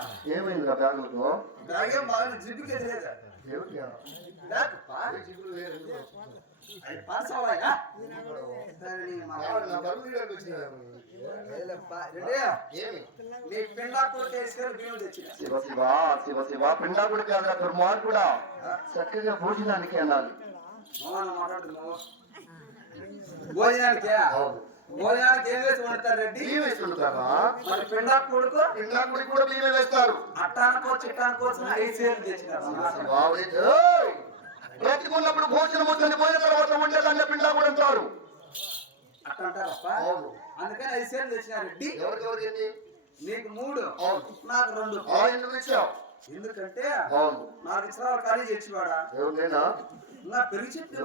గమనించలేదా? ఏమైందిరా బ్యాగులకు బ్యాగేం బాగా జిడ్డుకి లేదా ఎవరికా? లేకప్పా ఏ చిక్కులు లేరు, ఎందుకు? అది పాస్ అవ్వాయా సరే నీ మా- ఎవరు నా బరువు తీయడానికి వచ్చినారు? లేదప్పా. రెడీ? ఏమి? నీ పిండాకు తీసుకెళ్ళి బియ్యం తెచ్చిన శివ శివ శివ శివ పిండాకుడు కాదురా దుర్మార్గుడా చక్కగా భోజనానికి అనాలి మాట్లాడుతున్నావు భోజనానికి. భోజనానికి ఏం వేసి వండుతారు రెడ్డి బియ్యం మరి పిండాకు కొడుకు? పిండాకుడికి కూడా బియ్యం వేస్తారు అట్టానుకో చిట్టానుకో ఐదు సేర్లు తెచ్చిన బావుడి. ఏయ్! బ్రతికున్నప్పుడు భోజనం వద్దని పోయిన తర్వాత ఉండేదాన్ని పిండాకుడు అంటారు. అట్టంటారప్ప? అవును. అందుకని ఐదు సేర్లు తెచ్చిన రెడ్డి. ఎవరికెవరికి? నీకు మూడు. నాకు రెండు. ఎందుకు ఇచ్చావు? ఎందుకంటే నాకు ఇచ్చిన ఖాళీ చేసివాడా? ఎవరు నేనా? నా పెరిగి చెప్పి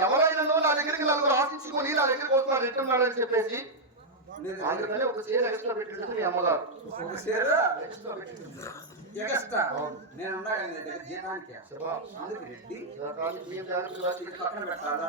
ఎవరైనా నా దగ్గరికి నలుగురు ఆశించుకొని నా దగ్గరికి వస్తున్నారు ఎట్టున్నాడని చెప్పేసి నీది అందుకని ఒక చీర ఎక్స్ట్రా పెట్టింది మీ అమ్మగారు ఒక సేరు ఎక్స్ట్రా పెట్టింది ఎగస్ట్రా నేను ఉన్నా కదా దగ్గర జీతానికి అందుకు రెడ్డి పక్కన పెట్టాలా?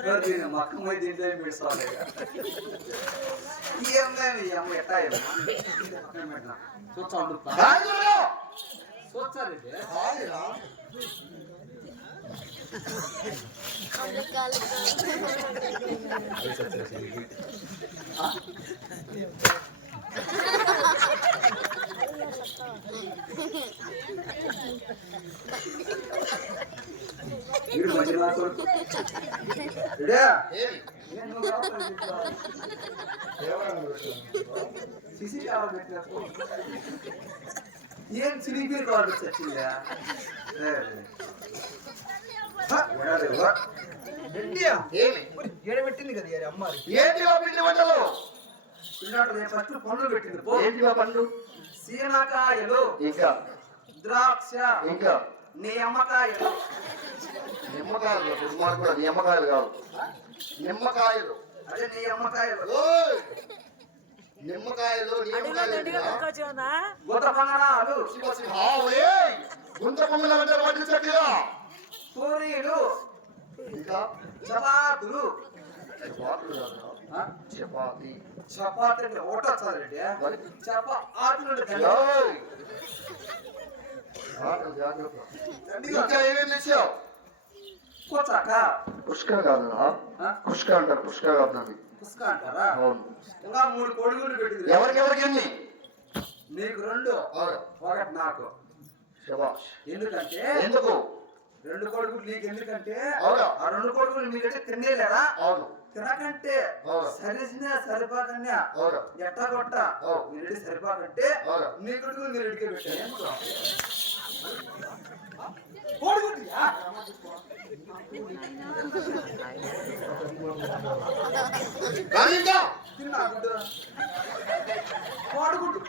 కానీ మక్క పోయి దీంట్లో ఏం పెడుకోవాలి ఈ అమ్మాయి ఈ అమ్మాయి ఎట్టా చూస్తా ఉండుతా ఏం సిలిపి కాదు చచ్చిందా ఏడబెట్టింది కదా అమ్మాయి ఏంటి పిండి వంటలు ఫస్ట్ పనులు పెట్టింది పో పండ్లు? సీనకాయలు ఇంకా. ద్రాక్ష ఇంకా. నీ అమ్మకాయలు నిమ్మకాయలు దుర్మార్గుడు నిమ్మకాయలు కాదు. నిమ్మకాయలు. అదే నీ అమ్మకాయలు ఓయ్! నిమ్మకాయలు నిమ్మకాయలు? గుత పంగనాలు పూరీలు. ఇంకా? చపాతులు. చపాతీలు? చపాతీ. చపాతి అంటే మరి? చపాతులు ఓయ్! ఆటలు ఇంకా ఏమేమి తెచ్చావు కూర్చాక. పుష్క పుష్క అంటారు పుష్క కాదు అది. పుస్తక అంటారా? అవును. ఇంకా మూడు కోడిగుడ్లు పెట్టింది. ఎవరికెవరికి ఎన్ని నీకు రెండు. ఒకటి నాకు. ఎందుకంటే? ఎందుకు? రెండు కొడుకులు నీకు ఎందుకంటే అవునా? ఆ రెండు కొడుకులు మీరంటే తినేలేరా అవును. తినకంటే? సరిసినా సరిపాకన్యా. అవును. ఎట్ట కొట్ట. మీరు సరిపాకంటే? నీ కొడుకులు మీరు ఇడికే పెట్టారు కోడిగుడ్డియా? కానీ ఇంకా తిన్నా గుడ్డు. కోడిగుడ్డు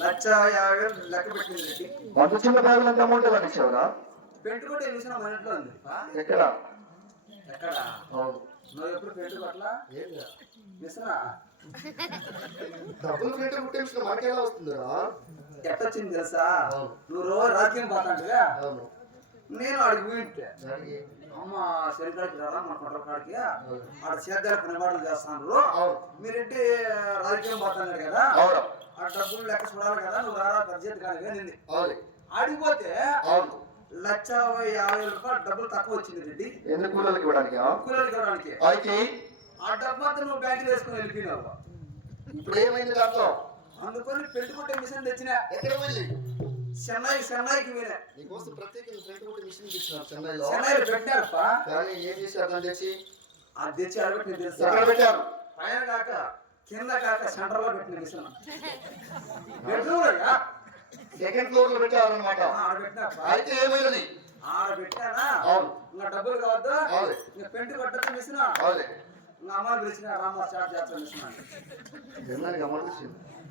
లక్ష యాభై లెక్క పెట్టింది వంద చిన్న బ్యాగులు ఎంత అమౌంట్ కానీ ఇచ్చావురా? పెంటు కూడా చూసిన మన ఇంట్లో ఉంది. ఆ? ఎక్కడ? ఎక్కడ నువ్వు ఎప్పుడు పెంటు కొట్లా ఏంటిరా? మిసరా? డబ్బులు పెట్టి పుట్టించిన మనకెలా వస్తుందిరా? ఎట్టొచ్చింది తెలుసా? అవును. నువ్వు రోజు రాజ్యం పోతాంటిగా అవును. నేను అడిగి పోయింటే. అమ్మ శరీరానికి రారా? మన కొండల కాడికి? ఆడ సేద్యాల పనిబాట్లు చేస్తాను మీరేంటి రాజకీయం పోతున్నారు కదా? ఆ డబ్బులు లెక్క చూడాలి కదా? నువ్వు రారా? నింది. అవును. ఆడిపోతే అవును. లక్ష యాభై వేల రూపాయలు డబ్బులు తక్కువ వచ్చింది రెడ్డి. ఎందుకు కూలీలకు ఇవ్వడానికి? ఇవ్వడానికి. అయితే ఆ డబ్బు మాత్రం నువ్వు బ్యాంకులో వేసుకుని వెళ్ళిపోయినావు? ఇప్పుడు ఏమైంది దాంతో అందుకని పెట్టుకుంటే మిషన్ తెచ్చిన. ఎక్కడ వెళ్ళి చెన్నై చెన్నైకి పోయినా. నీకోసం ప్రత్యేకంగా కొట్టి మిషన్ తెచ్చినారు చెన్నైలో? చెన్నైలో పెట్టారప్ప. కానీ ఏం చేశారు దాన్ని తెచ్చి? అది తెచ్చి అడగట్టి నేను తెలుసా? ఎక్కడ పెట్టారు? పైన కాక కింద కాక సెంటర్లో పెట్టిన మిషన్. బెడ్రూమ్ సెకండ్ ఫ్లోర్లో పెట్టినప్ప అయితే ఏమైనది డబ్బులు కావద్దు? అవును. ఇంకా పెంటు కొట్టచ్చు మిషన్? అమ్మాయి పిలిచిన స్టార్ట్ చేస్తాను మిషన్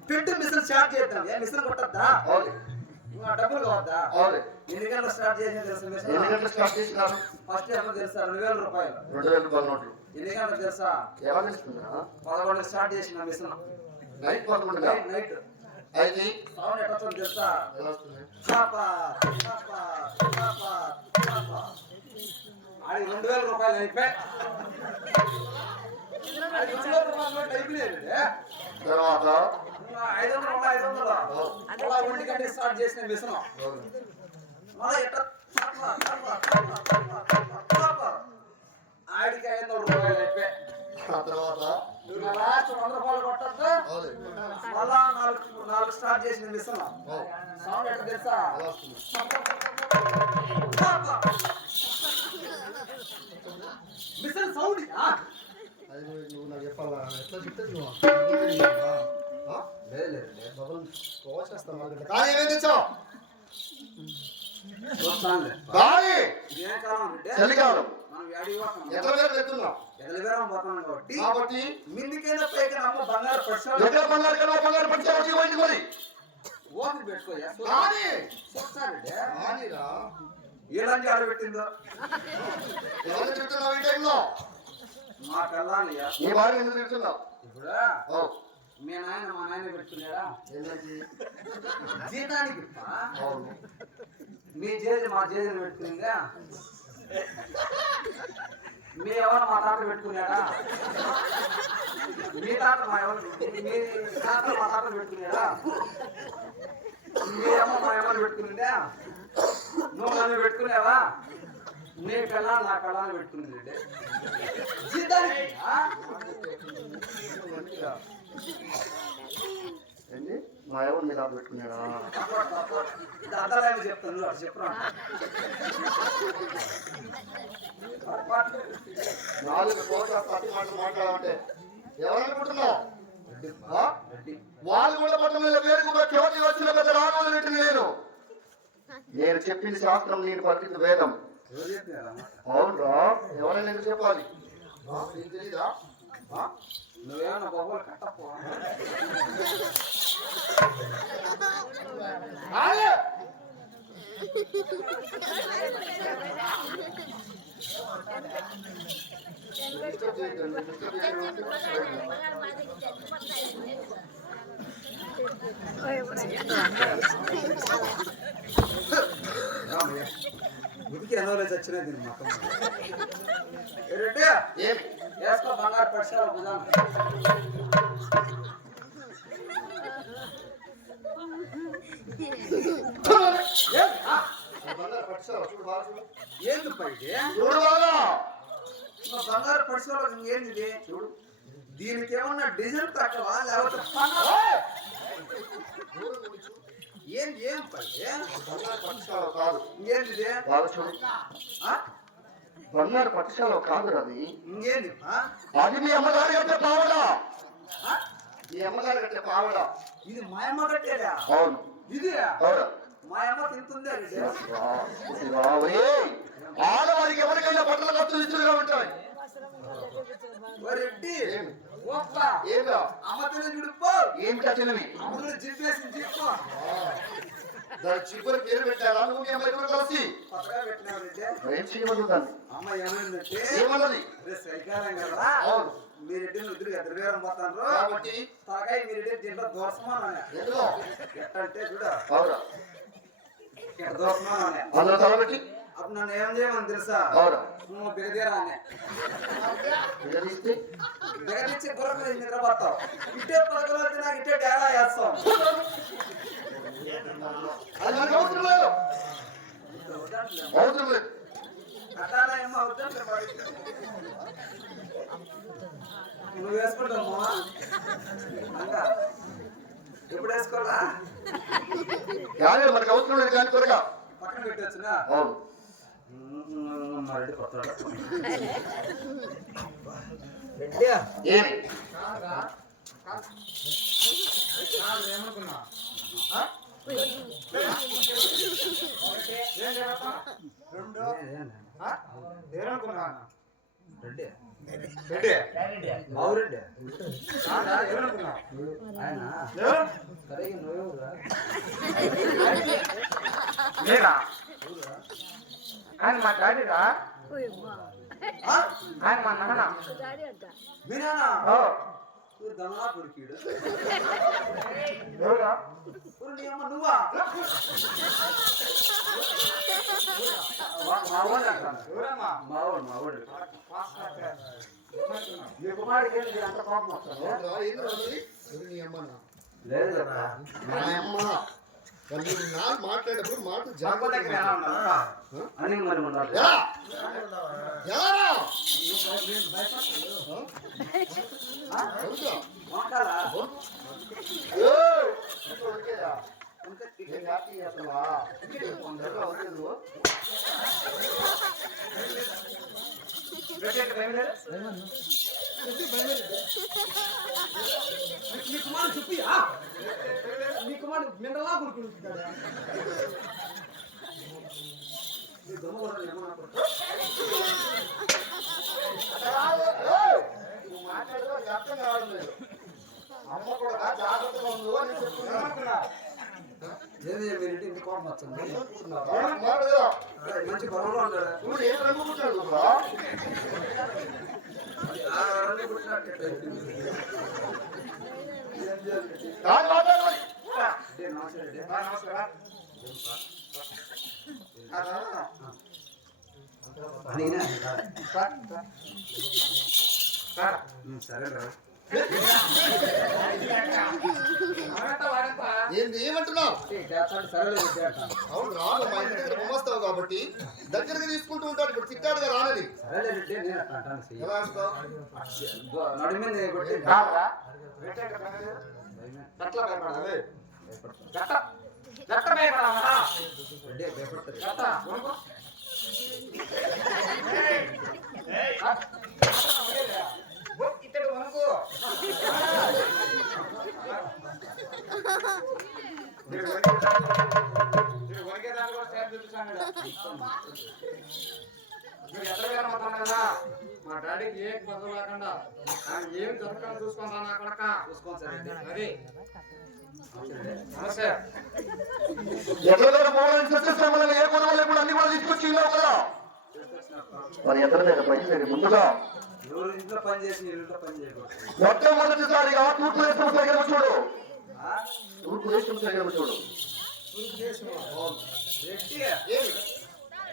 పెంటు స్టార్ట్ చేద్దాం. ఏ మిషన్ కొట్టద్దా? డబ్బులు కావద్దా? అవును. ఎన్ని గంటలు స్టార్ట్ చేసిన తెలుసా ఎన్ని మిషన్ గంటలు స్టార్ట్ చేసినారు? ఫస్ట్ ఏమో తెలుసా? రెండు వేల రూపాయలు. రెండు వేల రూపాయల నోట్లు. ఎన్ని గంటలు తెలుసా? పదకొండు స్టార్ట్ చేసిన మిషన్. నైట్ పదకొండుగా నైట్ నైట్ అయితే సౌండ్ ఎట్లా వస్తుందో తెలుసా? ఆడి రెండు వేల రూపాయలు అయిపోయి. రెండు వేల రూపాయలు నోట్ అయిపోయినాయి తర్వాత? ఐదు వందలు ఉన్నాయి, ఐదు వందలు. అలా ఒంటి గంట స్టార్ట్ చేసిన మిషన్. మళ్ళీ ఎట్లా చాప చాప చాప చాప చాప ఆడికి ఐదు వందల రూపాయలు అయిపోయి ఆ తర్వాత ఇంకా లాస్ట్ వంద రూపాయలు కొట్టద్దు. అవును. మళ్ళా నాలుగు నాలుగు స్టార్ట్ చేసిన మిషన్ అవును. సౌండ్ ఎట్లా తెలుసా? ఎలా వస్తుంది మిషన్ సౌండ్ అది నువ్వు నువ్వు నాకు చెప్పాలా? ఎట్లా చెప్తే నువ్వు? నీకే తెలియదా? ఆ? బబుల్ కోసేస్తా మార్కెట్. కానీ ఏమేం తెచ్చావు? గాలి ఇదే కాలం? అంటే చలికాలం. కాబట్టి మిందికైనా పైకి అమ్మ బంగారు పర్సలు ఎక్కడ బంగారు కన్నా బంగారు పడిచావు జీవైంది మరి? పెట్టుకోయా ఆడ పెట్టిందో? ఎవరు తిడుతున్నావు ఈ టైంలో? మా ఎందుకు ఇప్పుడు ఓ. మీ నాయన మా నాయన పెట్టుకున్నాడా? ఏంటంటే జీతానికి మీ జేజి మా జేజీని పెట్టుకునిందా? మీ ఎవరు మా తాత పెట్టుకున్నాడా మీ తాత మా ఎవరు? మీ తాత మా తాత పెట్టుకున్నాడా మీ అమ్మ మా ఎవరు పెట్టుకునిందా నువ్వు నన్ను పెట్టుకునేవా నీ పిల్ల నా పిల్లలు పెట్టుకునింది ఏంటి? మా ఎవరు మీద పెట్టుకున్నాడా చెప్తాను చెప్పరా. నాలుగు కోట్ల పట్టి మాటలు మాట్లాడాలంటే ఎవరనుకుంటున్నావు వాళ్ళు కూడా పట్టణంలో పేరుకు ఒక వచ్చిన పెద్ద రాను నేను నేను చెప్పింది శాస్త్రం నేను పట్టింది వేదం. అవునరా ఎవరైనా నేను చెప్పాలి? తెలీదా? నువ్వేమన్నా కట్టపో ఉదికి ఎన్నోలే చచ్చినది మొత్తం ఏ వేసుకో బంగారు? ఆ, బంగారు? చూడు బాగా చూడు. ఏంది పైకి చూడు బాగా మా బంగారు ఏంది? చూడు. దీనికి ఏమన్నా డిజైన్ తక్కువ లేకపోతే ఏం బంగారు పట్టుసావా కాదు? బాగా చూడు? బంగారు పట్టుసావా కాదు అది. ఇంకేంది ఆ? అది మీ అమ్మగారి కట్టే పావడా? మీ అమ్మగారి కట్టే పావడా ఇది మాయమ్మ కట్టేదా? అవును. ఇది అవును. మాయమ్మ తింటుందే ఏమి? ఒక్క ఏంటో అమ్మ తిని చూడుపో ఏమిటా చిన్నవి అమ్మని జిప్పేసి జిప్పో దాని చిక్కులు పేరు పెట్టారా నువ్వు మీ అమ్మాయి కూడా కలిసి. కొత్తగా పెట్టినావు రెడ్డి మరి ఏం చేయమని దాన్ని? అమ్మ ఏమైందంటే ఏమన్నది? రే సైకాలం కదా అవును. మీ రెడ్డి నువ్వు ఎదురు వేరం పోతాను కాబట్టి? తాగాయి మీ రెడ్డి దీంట్లో దోసమానం అనే ఎందులో ఎట్టంటే చూడ. తలబెట్టి అప్పుడు నన్ను ఏం చేయమని తెలుసా? నువ్వు బిగదీరా అనే తెలిస్తే బిగదిచ్చి గుర్రకు నిద్రపోతావు. ఇట్టే నాకు ఇట్టే డేరా అవసరం లేదు. అవసరం లేదు. నువ్వు వేసుకుంటావు ఎప్పుడు వేసుకోవాలా? మనకు అవసరం లేదు కానీ త్వరగా. పక్కన పెట్టొచ్చునా? ఏమనుకున్నా రెండు రెడ్డి ఆయన సరే నువ్వెవరురా ఆయన మా డాడీరా? ఆ? ఆయన మా నాన్న. మీరేనా? దమనా కొరికీడు ఎవరా? అమ్మ నువ్వా? మా- మావాడు అంటాను ఎవరమ్మా? మావాడు మావాడు. మీ కుమారుడికి ఏంటి అంత కోపం వస్తుంది? లేదు కదా. మా అమ్మ కానీ నువ్వు నా మాట్లాడేటప్పుడు మాట జగన్ నీ కుమారుడు చెప్పి నీ కుమారుడు మిండలా కొడుకుంటున్నాడు అమ్మ కూడా జాగ్రత్తగా ఉండు అని చెప్తున్నా. ఏమనుకున్నా? ఇంటి కోపం వచ్చింది మంచి గొడవలో ఉన్నాడు చూడు ఏం రంగు పుట్టాడు రా? సార్ సార్ ఏంది ఏమంటున్నావు అవును రాను మా ఇంటి దగ్గర బొమ్మస్తావు కాబట్టి దగ్గరికి తీసుకుంటూ ఉంటాడు ఇప్పుడు తిట్టాడుగా. ఎలా వేస్తావు నడిమింది మీరు ఎక్కడ వెళ్ళమంటాను కదా? మా డాడీకి ఏ పదవి లేకుండా. ఆయన ఏం జరగకుండా చూసుకుంటా నా కొడక. చూసుకోండి అది నమస్తే. ఎక్కడ దగ్గర చర్చిస్తాం మనల్ని ఏ లేకుండా అన్ని కూడా తీసుకొచ్చి కదా? మరి ఎక్కడ దగ్గర పైసలు ముందుగా. ఎవరు ఇంట్లో పని చేసి ఇంట్లో పని చేయకూడదు. మొట్టమొదటిసారిగా తూర్పు దేశం దగ్గర చూడు. ఆ? తూర్పు దేశం దగ్గర చూడు. ఏమి?